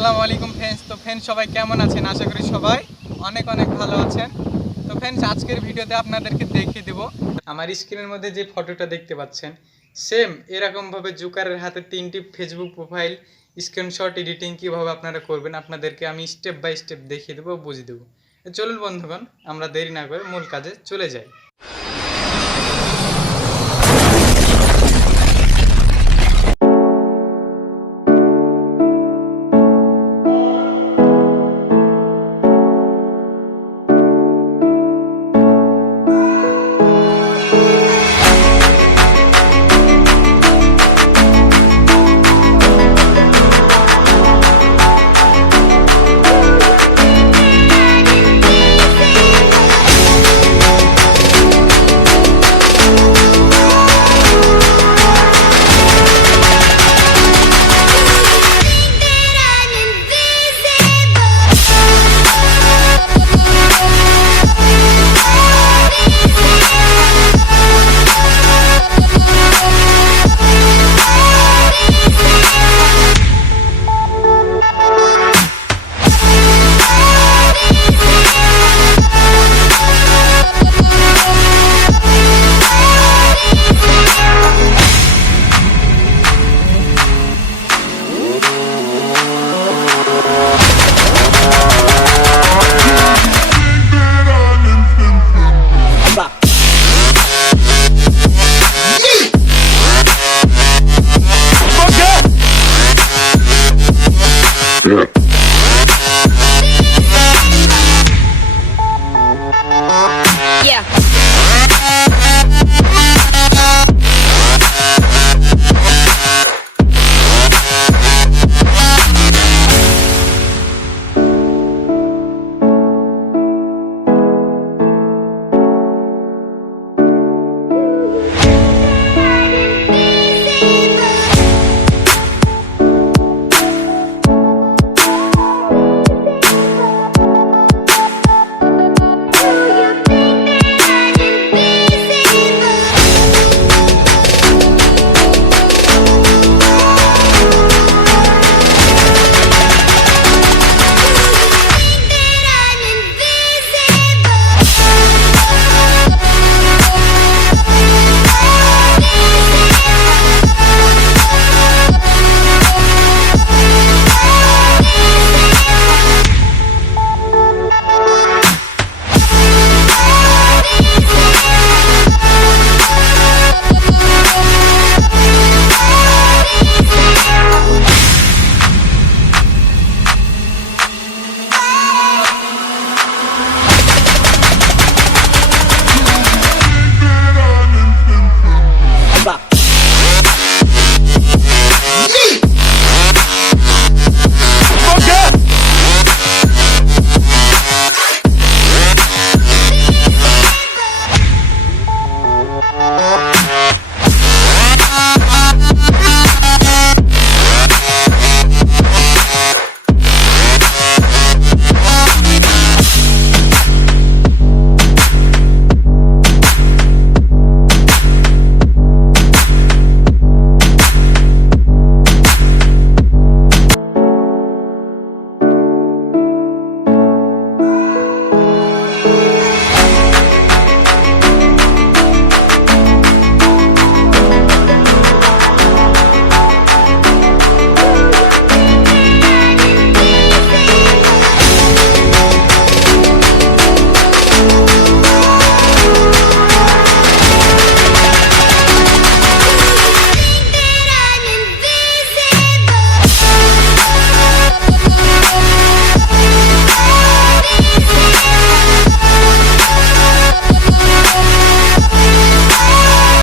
আসসালামু আলাইকুম ফ্রেন্ডস। তো ফ্রেন্ডস সবাই কেমন আছেন? আশা করি সবাই অনেক অনেক ভালো আছেন। তো ফ্রেন্ডস আজকের ভিডিওতে আপনাদেরকে দেখিয়ে দেব আমার স্ক্রিনের মধ্যে যে ফটোটা দেখতে পাচ্ছেন সেম এরকমভাবে জোকারের হাতে 3টি ফেসবুক প্রোফাইল স্ক্রিনশট এডিটিং কীভাবে আপনারা করবেন আপনাদেরকে আমি স্টেপ বাই স্টেপ দেখিয়ে দেবো, বুঝিয়ে দেবো। চলুন বন্ধুগণ, আমরা দেরি না করে মূল কাজে চলে যাই। Yeah.